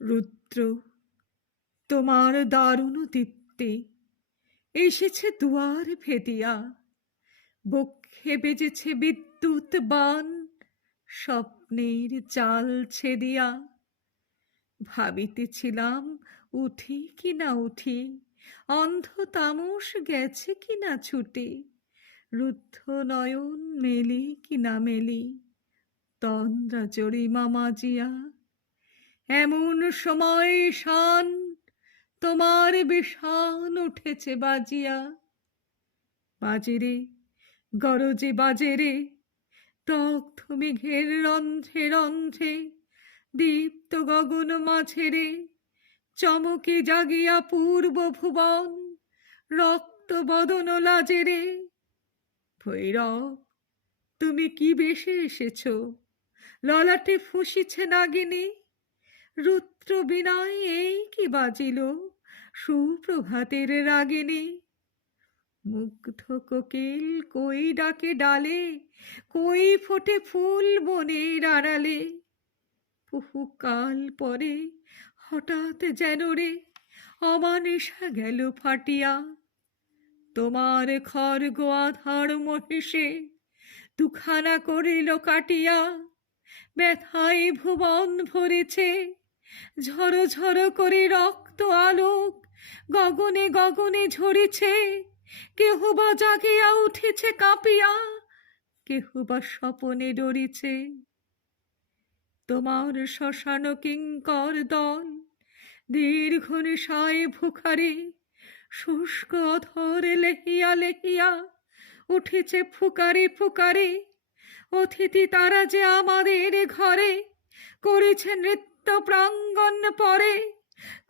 রুদ্র, তোমার দারুণ দীপ্তি এসেছে দুয়ার ভেদিয়া। বক্ষে বেজেছে বিদ্যুৎ বান, স্বপ্নের চাল ছেদিয়া। ভাবিতেছিলাম, উঠি কি না উঠি? অন্ধ তামস গেছে কি না ছুটে? রুদ্ধ নয়ন মেলি কি না মেলি? তন্দ্রা জরিমা মাজিয়া এমন সময় শান তোমার বিষান উঠেছে বাজিয়া। বাজেরে, গরজে বাজেরে দগ্ধ মেঘের রন্ধ্রে রন্ধ্রে, দীপ্ত গগন মাঝেরে, চমকে জাগিয়া পূর্ব ভুবন, রক্ত বদন লাজেরে। ভৈরব, তুমি কি বেশে এসেছ? ললাটে ফুসিছে নাগিনী রুদ্র বিনয় এই কি বাজিল? সুপ্রভাতের রাগিনী মুগ্ধ কোকিল কই ডাকে ডালে, কই ফোটে ফুল বনের আড়ালে? বহুকাল পরে হঠাৎ যেন রে অমানিসা গেল ফাটিয়া। তোমার খড়গ আধার মহিষে দুখানা করিল কাটিয়া, ব্যথায় ভুবন ভরেছে। ঝরো ঝরো করে রক্ত আলোক, গগনে গগনে ঝরেছে। কেহ বা জাগিয়া উঠেছে কাঁপিয়া, কেহ বা স্বপনে ডরিছে। তোমার শ্মশান কিঙ্কর দল দীর্ঘ নিশায় ভুখারে, শুষ্ক অধরে লেহিয়া লেহিয়া উঠেছে ফুকারে ফুকারে। অতিথি তারা যে আমাদের ঘরে করেছে নৃত্য প্রাঙ্গণ পরে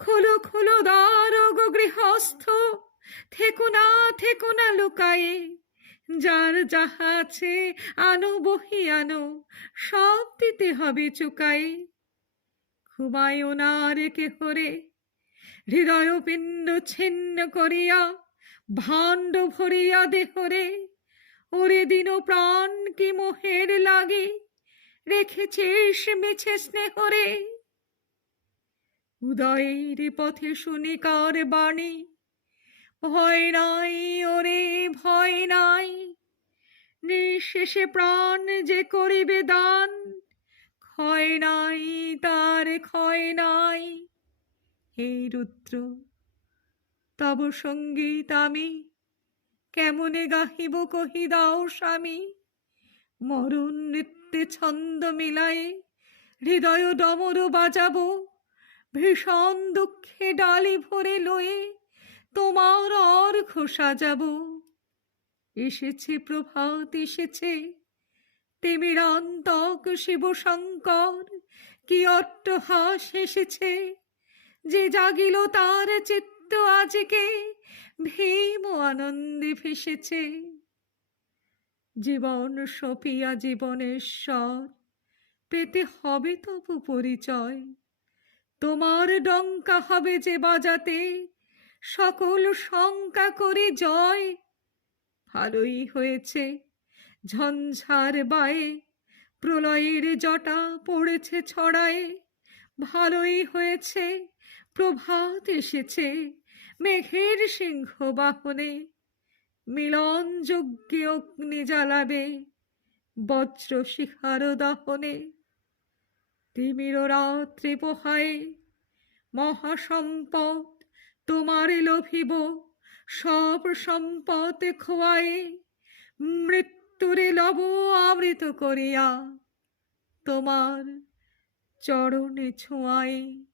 খুলো খুলো দ্বার গৃহস্থ, থেকো না থেকো না লুকায়ে। যার যাহা আছে আনো, বহি আনো, সব দিতে হবে চুকায়ে। ঘুমায়ও না রেখে হরে, হৃদয় পিণ্ড ছিন্ন করিয়া, ভাণ্ড ভরিয়া দেহরে ওরে দিন প্রাণ কি মোহের লাগে, রেখেছিস মিছে স্নেহরে উদয়ের পথে শুনি কার বাণী। ভয় নাই, ওরে ভয় নাই। নিঃশেষে প্রাণ যে করিবে দান, ক্ষয় নাই, তার ক্ষয় নাই। এই রুদ্র, তব সংগীত আমি, কেমনে গাহিব কহি দাও স্বামী। মরণ নৃত্যে ছন্দ মিলায়ে, হৃদয় ডমর বাজাবো ভীষণ দুঃখে ডালি ভরে লয়ে তোমার অর্ঘ সাজাবো এসেছে প্রভাত, এসেছে। তিমিরান্তক শিব শঙ্কর কি অট্টহাস এসেছে। যে জাগিল তার চিত্ত আজকে ভীম আনন্দে ভেসেছে। জীবন সপিয়া জীবনেশ্বর, পেতে হবে তবু পরিচয়। তোমার ডঙ্কা হবে যে বাজাতে, সকল শঙ্কা করে জয়। ভালোই হয়েছে ঝঞ্ঝার বায়ে, প্রলয়ের জটা পড়েছে ছড়ায়ে। ভালোই হয়েছে প্রভাত এসেছে মেঘের সিংহ বাহনে মিলন যজ্ঞে অগ্নি জ্বালাবে বজ্র শিখার দাহনে। তিমির রাত্রি পোহায়। মহাসম্পদ তোমারে লভিব, সব সম্পদ খোয়াই মৃত্যুরে লব আমৃত করিয়া, তোমার চরণে ছোঁয়ায়ে।